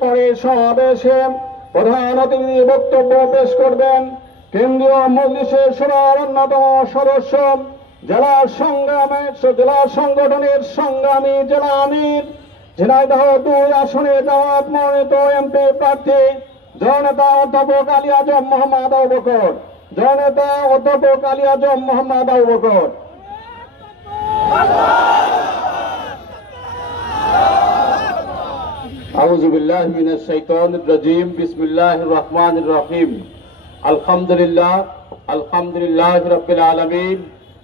পরে সমাবেশে প্রধান অতিথি বক্তব্য পেশ করবেন কেন্দ্রীয় মজলিসের সভার অন্যতম সদস্য জেলা সংগঠনের সংগ্রামী জেলা আমির ঝিনাইদহ 2 আসনে দাওয়াত মনোনীত এমপি প্রার্থী জননেতা অধ্যাপক আলী আজম মোহাম্মদ আবু বকর। জননেতা অধ্যাপক আলী আজম মোহাম্মদ আবু বকর। আউযু বিল্লাহি মিনাশ শাইতানির রাজীম। বিসমিল্লাহির রহমানির রহিম। আলহামদুলিল্লাহি রাব্বিল আলামিন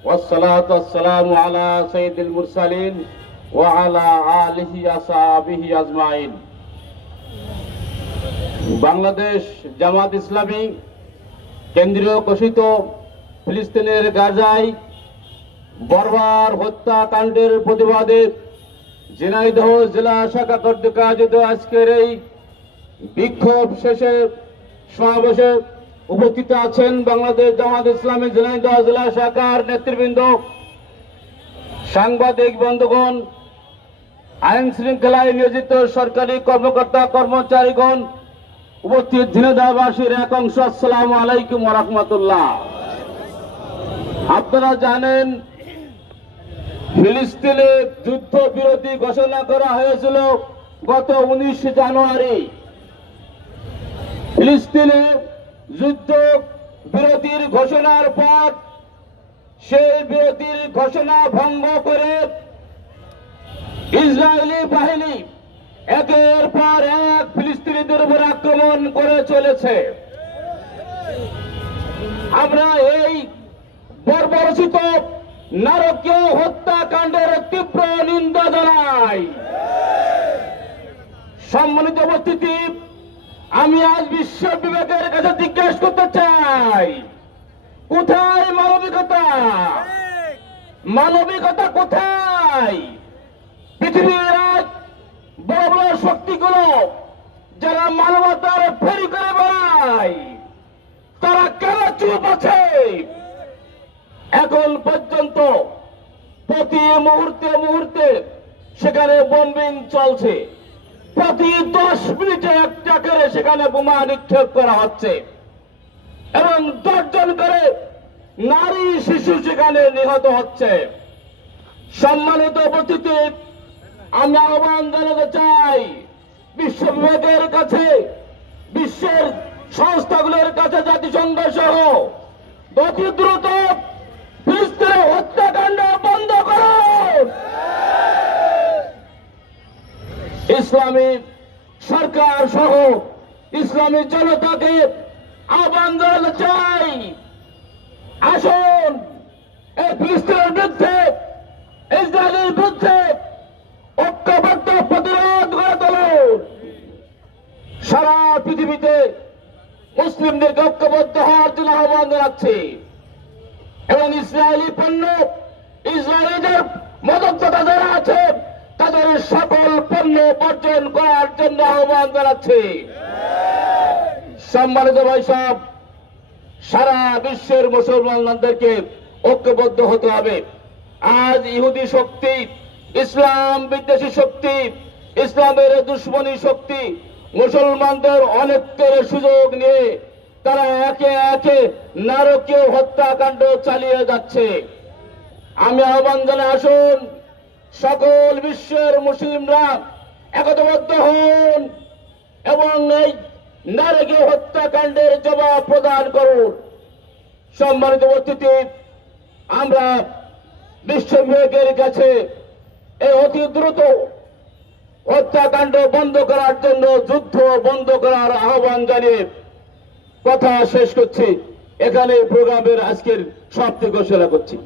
ওয়াসসালাতু ওয়াসসালামু আলা সাইয়্যিদিল মুরসালিন ওয়া আলা আলিহি আসহাবিহি আজমাইন। বাংলাদেশ জামাত ইসলামী কেন্দ্রীয় ঘোষিত ফিলিস্তিনের গাজায় বর্বর হত্যাকাণ্ডের প্রতিবাদে ঝিনাইদহ জেলা শাখা কর্তৃক আয়োজিত আজকের এই বিক্ষোভ শেষে সমাবেশে উপস্থিত আছেন বাংলাদেশ জামাত ইসলামী ঝিনাইদহ জেলা শাখার নেতৃবৃন্দ, সাংবাদিক বন্ধুগণ, আইন শৃঙ্খলায় নিয়োজিত সরকারি কর্মকর্তা কর্মচারীগণ, উপস্থিত ঝিনাইদহবাসীর এক অংশ, আসসালামু আলাইকুম ওয়া রাহমাতুল্লাহ। আপনারা জানেন ফিলিস্তিনে যুদ্ধবিরতি ঘোষণা করা হয়েছিল গত 19 জানুয়ারি। ফিলিস্তিনে যুদ্ধ বিরতির ঘোষণার পর সেই বিরতির ঘোষণা ভঙ্গ করে ইসরায়েলি বাহিনী একের পর এক ফিলিস্তিনিদের উপর আক্রমণ করে চলেছে। আমরা এই বর্বরচিত নারকীয় হত্যাকাণ্ডের তীব্র নিন্দা জানাই। সম্মানিত উপস্থিতি, আমি আজ বিশ্ব বিবেকের কাছে জিজ্ঞেস করতে চাই, কোথায় মানবিকতা? মানবিকতা কোথায়? পৃথিবীর আজ বড় বড় শক্তিগুলো যারা মানবতার ফেরি করে বেড়ায়, তারা কেন চুপ আছে? এখন পর্যন্ত প্রতি মুহূর্তে সেখানে বোম্বিং চলছে। প্রতি 10 মিনিটে একটা করে সেখানে বোমা নিক্ষেপ করা হচ্ছে এবং 10 জন করে নারী শিশু সেখানে নিহত হচ্ছে। সম্মানিত উপস্থিতি, আমি আহ্বান জানাতে চাই বিশ্ব বিবেকের কাছে, বিশ্বের সংস্থাগুলোর কাছে, জাতিসংঘ সহ অতি দ্রুত ফিলিস্তিনের হত্যাকাণ্ড বন্ধ করুন। ইসলামী সরকার সহ ইসলামী জনতাকে আহ্বান জানাতে চাই, আসুন এই ফিলিস্তিনের বিরুদ্ধে, ইসরায়েলের বিরুদ্ধে ঐক্যবদ্ধ প্রতিরোধ গড়ে তুলুন। সারা পৃথিবীতে মুসলিমদেরকে ঐক্যবদ্ধ হওয়ার জন্য আহ্বান জানাচ্ছি এবং ইসরায়েলি পণ্য, ইসরায়েলিদের মদতদাতা যারা আছে তাদের সকল পণ্য বর্জন করার জন্য আহ্বান জানাচ্ছি। সম্মানিত ভাই সাহেব, সারা বিশ্বের মুসলমানদেরকে ঐক্যবদ্ধ হতে হবে। আজ ইহুদি শক্তি, ইসলাম বিদ্বেষী শক্তি, ইসলামের দুশ্মনী শক্তি মুসলমানদের অনেকের সুযোগ নিয়ে তারা একে একে নারকীয় হত্যাকাণ্ড চালিয়ে যাচ্ছে। আমি আহ্বান জানাই, আসুন সকল বিশ্বের মুসলিমরা একতাবদ্ধ হন এবং এই নারকীয় হত্যাকাণ্ডের জবাব প্রদান করুন। সম্মানিত উপস্থিতি, আমরা বিশ্ব বিবেকের কাছে এই অতি দ্রুত হত্যাকাণ্ড বন্ধ করার জন্য, যুদ্ধ বন্ধ করার আহ্বান জানিয়ে কথা শেষ করছি। এখানে প্রোগ্রামের আজকের সমাপ্তি ঘোষণা করছি।